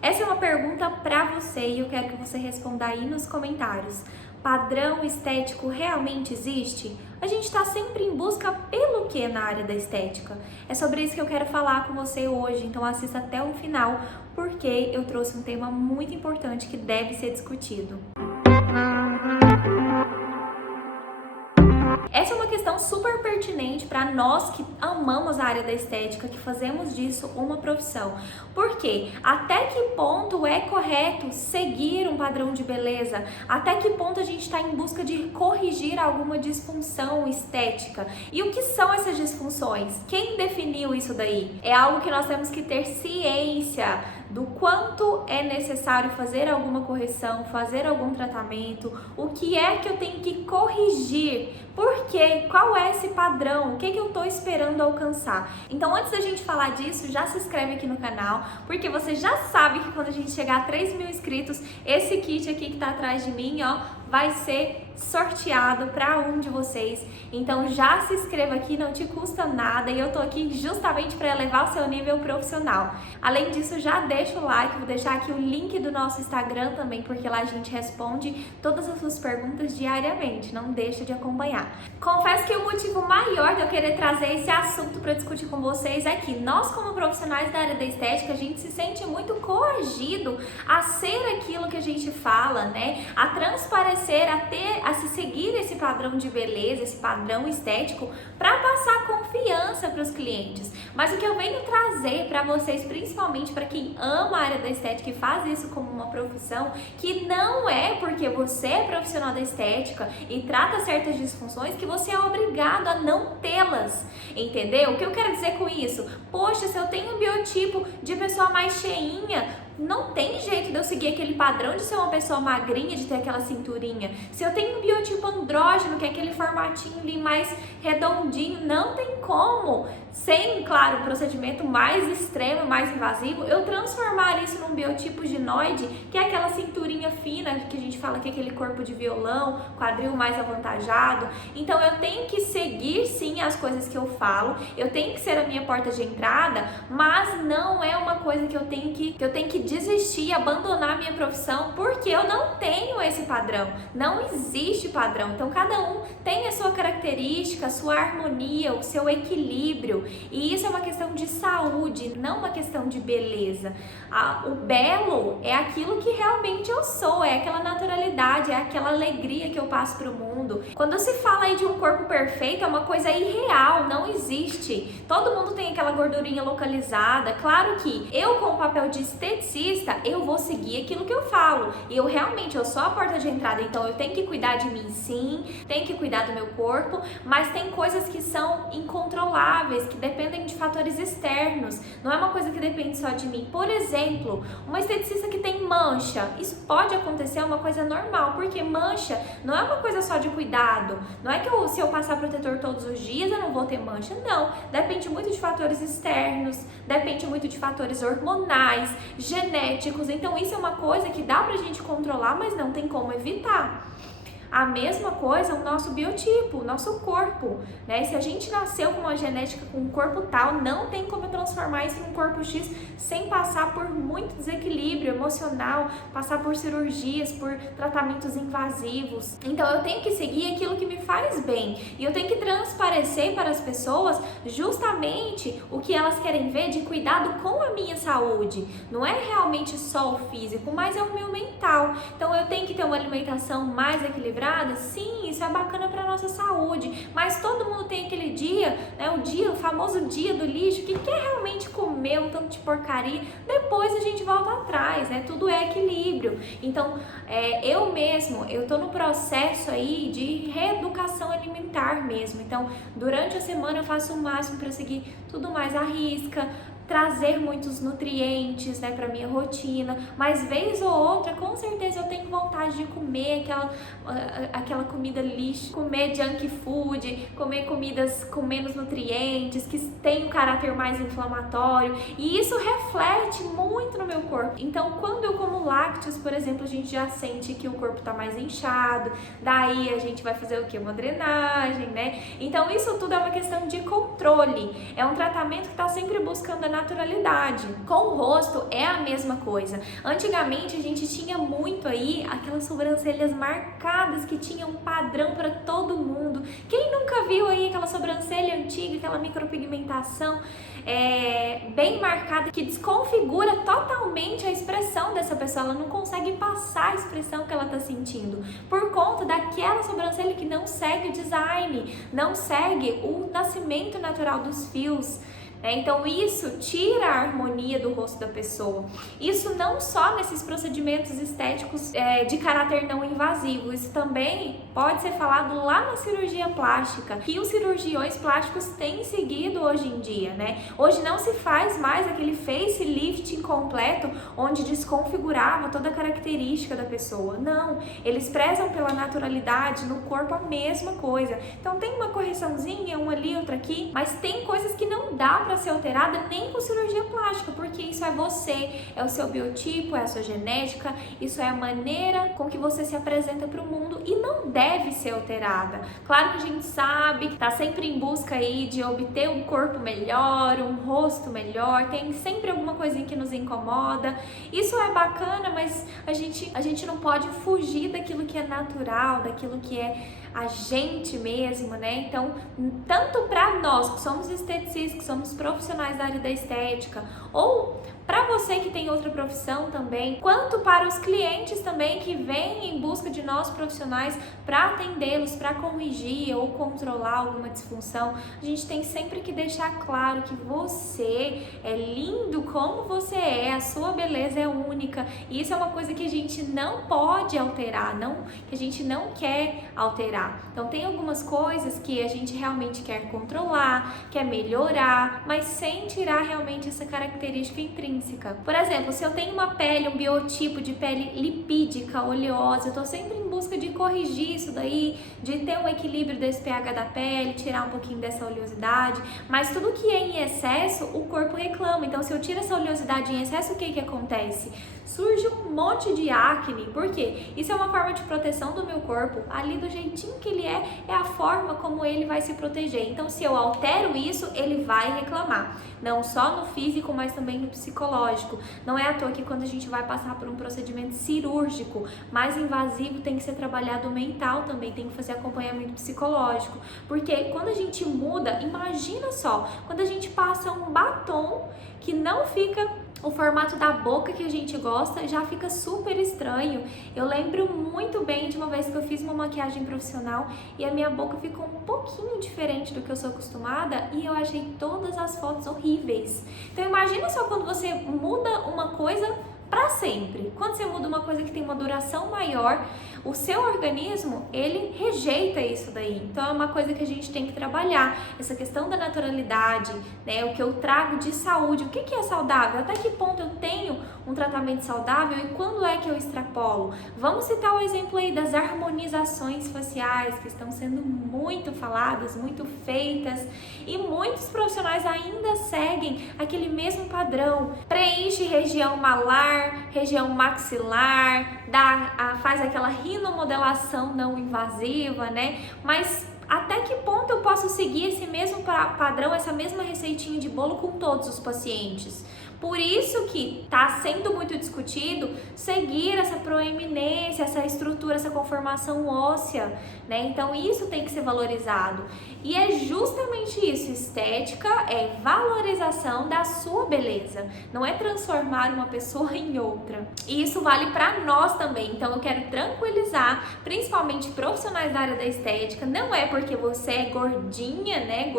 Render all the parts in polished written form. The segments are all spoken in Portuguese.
Essa é uma pergunta para você e eu quero que você responda aí nos comentários. Padrão estético realmente existe? A gente está sempre em busca pelo que na área da estética? É sobre isso que eu quero falar com você hoje, então assista até o final, porque eu trouxe um tema muito importante que deve ser discutido. Essa é uma questão super pertinente para nós que amamos a área da estética, que fazemos disso uma profissão. Por quê? Até que ponto é correto seguir um padrão de beleza? Até que ponto a gente está em busca de corrigir alguma disfunção estética? E o que são essas disfunções? Quem definiu isso daí? É algo que nós temos que ter ciência do quanto é necessário fazer alguma correção, fazer algum tratamento, o que é que eu tenho que corrigir, por quê? Qual é esse padrão, o que eu estou esperando alcançar. Então antes da gente falar disso, já se inscreve aqui no canal, porque você já sabe que quando a gente chegar a 3.000 inscritos, esse kit aqui que está atrás de mim, ó, vai ser sorteado para um de vocês. Então já se inscreva aqui, não te custa nada e eu tô aqui justamente para elevar o seu nível profissional. Além disso, já deixa o like, vou deixar aqui o link do nosso Instagram também, porque lá a gente responde todas as suas perguntas diariamente, não deixa de acompanhar. Confesso que o motivo maior de eu querer trazer esse assunto para discutir com vocês é que nós, como profissionais da área da estética, a gente se sente muito coagido a ser aquilo que a gente fala, né? A transparecer, a se seguir esse padrão de beleza, esse padrão estético, para passar confiança para os clientes. Mas o que eu venho trazer para vocês, principalmente para quem ama a área da estética e faz isso como uma profissão, que não é porque você é profissional da estética e trata certas disfunções que você é obrigado a não tê-las, entendeu? O que eu quero dizer com isso? Poxa, se eu tenho um biotipo de pessoa mais cheinha, não tem jeito de eu seguir aquele padrão de ser uma pessoa magrinha, de ter aquela cinturinha. Se eu tenho um biotipo andrógeno, que é aquele formatinho ali mais redondinho, não tem como, sem, claro, um procedimento mais extremo, mais invasivo, eu transformar isso num biotipo ginoide, que é aquela cinturinha fina, que a gente fala que é aquele corpo de violão, quadril mais avantajado. Então eu tenho que seguir sim as coisas que eu falo, eu tenho que ser a minha porta de entrada, mas não é uma coisa que eu tenho que desistir, abandonar a minha profissão, porque eu não tenho esse padrão, não existe padrão. Então cada um tem a sua característica, a sua harmonia, o seu equilíbrio, e isso é uma questão de saúde, não uma questão de beleza. O belo é aquilo que realmente eu sou, é aquela naturalidade, é aquela alegria que eu passo para o mundo. Quando se fala aí de um corpo perfeito, é uma coisa irreal, não existe. Todo mundo tem aquela gordurinha localizada. Claro que eu, com o papel de esteticista, eu vou seguir aquilo que eu falo. E eu sou a porta de entrada, então eu tenho que cuidar de mim sim, tenho que cuidar do meu corpo, mas tem coisas que são incontroláveis, que dependem de fatores externos. Não é uma coisa que depende só de mim. Por exemplo, uma esteticista que tem mancha, isso pode acontecer, é uma coisa normal, porque mancha não é uma coisa só de cuidado. Não é que se eu passar protetor todos os dias eu não vou ter mancha, não. Depende muito de fatores externos, depende muito de fatores hormonais, genéticos. Então isso é uma coisa que dá pra gente controlar, mas não tem como evitar. A mesma coisa o nosso biotipo, o nosso corpo, né? Se a gente nasceu com uma genética com um corpo tal, não tem como eu transformar isso num corpo X sem passar por muito desequilíbrio emocional, passar por cirurgias, por tratamentos invasivos. Então eu tenho que seguir aquilo que me faz bem e eu tenho que transparecer para as pessoas justamente o que elas querem ver de cuidado com a minha saúde. Não é realmente só o físico, mas é o meu mental. Então eu tenho que ter uma alimentação mais equilibrada. Sim, isso é bacana para nossa saúde, mas todo mundo tem aquele dia, né, o famoso dia do lixo, que quer realmente comer um tanto de porcaria, depois a gente volta atrás, né, tudo é equilíbrio. Então, eu tô no processo aí de reeducação alimentar mesmo, então, durante a semana eu faço o máximo para seguir tudo mais à risca, trazer muitos nutrientes, né, para minha rotina, mas vez ou outra, com certeza eu tenho vontade de comer aquela comida lixo, comer junk food, comer comidas com menos nutrientes, que tem um caráter mais inflamatório, e isso reflete muito no meu corpo. Então, quando eu como lácteos, por exemplo, a gente já sente que o corpo tá mais inchado, daí a gente vai fazer o quê? Uma drenagem, né? Então, isso tudo é uma questão de controle, é um tratamento que tá sempre buscando a naturalidade. Com o rosto é a mesma coisa. Antigamente a gente tinha muito aí aquelas sobrancelhas marcadas que tinham padrão para todo mundo. Quem nunca viu aí aquela sobrancelha antiga, aquela micropigmentação bem marcada, que desconfigura totalmente a expressão dessa pessoa? Ela não consegue passar a expressão que ela está sentindo por conta daquela sobrancelha que não segue o design, não segue o nascimento natural dos fios. Então isso tira a harmonia do rosto da pessoa. Isso não só nesses procedimentos estéticos de caráter não invasivo, isso também pode ser falado lá na cirurgia plástica, que os cirurgiões plásticos têm seguido hoje em dia, né? Hoje não se faz mais aquele facelift incompleto, onde desconfigurava toda a característica da pessoa. Não, eles prezam pela naturalidade, no corpo a mesma coisa. Então tem uma correçãozinha, uma ali, outra aqui, mas tem coisas que não dá para ser alterada nem com cirurgia plástica, porque isso é você, é o seu biotipo, é a sua genética, isso é a maneira com que você se apresenta para o mundo e não deve ser alterada. Claro que a gente sabe que tá sempre em busca aí de obter um corpo melhor, um rosto melhor, tem sempre alguma coisinha que nos incomoda. Isso é bacana, mas a gente não pode fugir daquilo que é natural, daquilo que é a gente mesmo, né? Então, tanto para nós que somos esteticistas, que somos profissionais da área da estética, ou para você que tem outra profissão também, quanto para os clientes também que vêm em busca de nós profissionais para atendê-los, para corrigir ou controlar alguma disfunção, a gente tem sempre que deixar claro que você é lindo como você é, a sua beleza é única, e isso é uma coisa que a gente não pode alterar, que a gente não quer alterar. Então tem algumas coisas que a gente realmente quer controlar, quer melhorar, mas sem tirar realmente essa característica intrínseca. Por exemplo, se eu tenho uma pele, um biotipo de pele lipídica, oleosa, eu tô sempre em busca de corrigir isso daí, de ter um equilíbrio desse pH da pele, tirar um pouquinho dessa oleosidade, mas tudo que é em excesso, o corpo reclama. Então, se eu tiro essa oleosidade em excesso, o que acontece? Surge um monte de acne. Por quê? Isso é uma forma de proteção do meu corpo, ali do jeitinho que ele é a forma como ele vai se proteger. Então, se eu altero isso, ele vai reclamar. Não só no físico, mas também no psicológico. Não é à toa que quando a gente vai passar por um procedimento cirúrgico mais invasivo, tem que ser trabalhado o mental também, tem que fazer acompanhamento psicológico. Porque quando a gente muda, imagina só, quando a gente passa um batom que não fica o formato da boca que a gente gosta, já fica super estranho. Eu lembro muito bem de uma vez que eu fiz uma maquiagem profissional e a minha boca ficou um pouquinho diferente do que eu sou acostumada e eu achei todas as fotos horríveis. Então imagina só quando você muda uma coisa para sempre. Quando você muda uma coisa que tem uma duração maior, o seu organismo, ele rejeita isso daí. Então é uma coisa que a gente tem que trabalhar, essa questão da naturalidade, né? O que eu trago de saúde, o que é saudável, até que ponto eu tenho um tratamento saudável e quando é que eu extrapolo. Vamos citar o exemplo aí das harmonizações faciais, que estão sendo muito faladas, muito feitas, e muitos profissionais ainda seguem aquele mesmo padrão. Preenche região malar, região maxilar, faz aquela rinomodelação não invasiva, né? Mas até que ponto eu posso seguir esse mesmo padrão, essa mesma receitinha de bolo com todos os pacientes? Por isso que está sendo muito discutido seguir essa proeminência, essa estrutura, essa conformação óssea, né? Então isso tem que ser valorizado. E é justamente isso, estética é valorização da sua beleza, não é transformar uma pessoa em outra. E isso vale para nós também. Então eu quero tranquilizar, principalmente profissionais da área da estética, não é porque você é gordinha, né,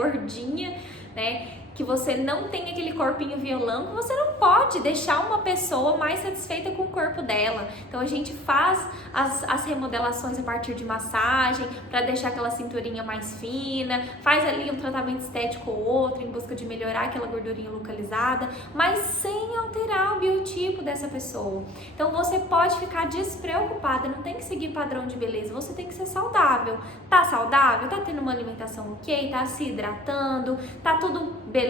que você não tem aquele corpinho violão, que você não pode deixar uma pessoa mais satisfeita com o corpo dela. Então a gente faz as remodelações a partir de massagem, para deixar aquela cinturinha mais fina, faz ali um tratamento estético ou outro, em busca de melhorar aquela gordurinha localizada, mas sem alterar o biotipo dessa pessoa. Então você pode ficar despreocupada, não tem que seguir padrão de beleza, você tem que ser saudável. Tá saudável? Tá tendo uma alimentação ok? Tá se hidratando? Tá tudo beleza?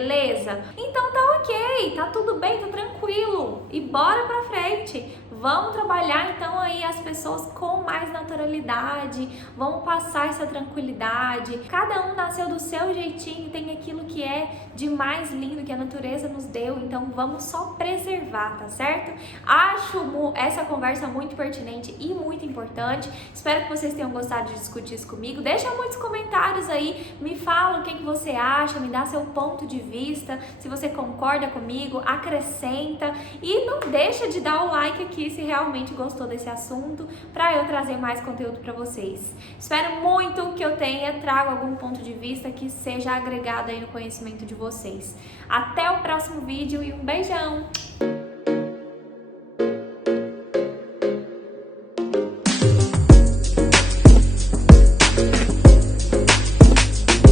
Então tá ok, tá tudo bem, tá tranquilo. E bora pra frente. Vamos trabalhar então aí as pessoas com mais naturalidade, vamos passar essa tranquilidade. Cada um nasceu do seu jeitinho, tem aquilo que é de mais lindo que a natureza nos deu, então vamos só preservar, tá certo? Acho essa conversa muito pertinente e muito importante. Espero que vocês tenham gostado de discutir isso comigo. Deixa muitos comentários aí, me fala o que você acha, me dá seu ponto de vista, se você concorda comigo, acrescenta e não deixa de dar o like aqui se realmente gostou desse assunto, para eu trazer mais conteúdo para vocês. Espero muito que eu trago algum ponto de vista que seja agregado aí no conhecimento de vocês. Até o próximo vídeo e um beijão!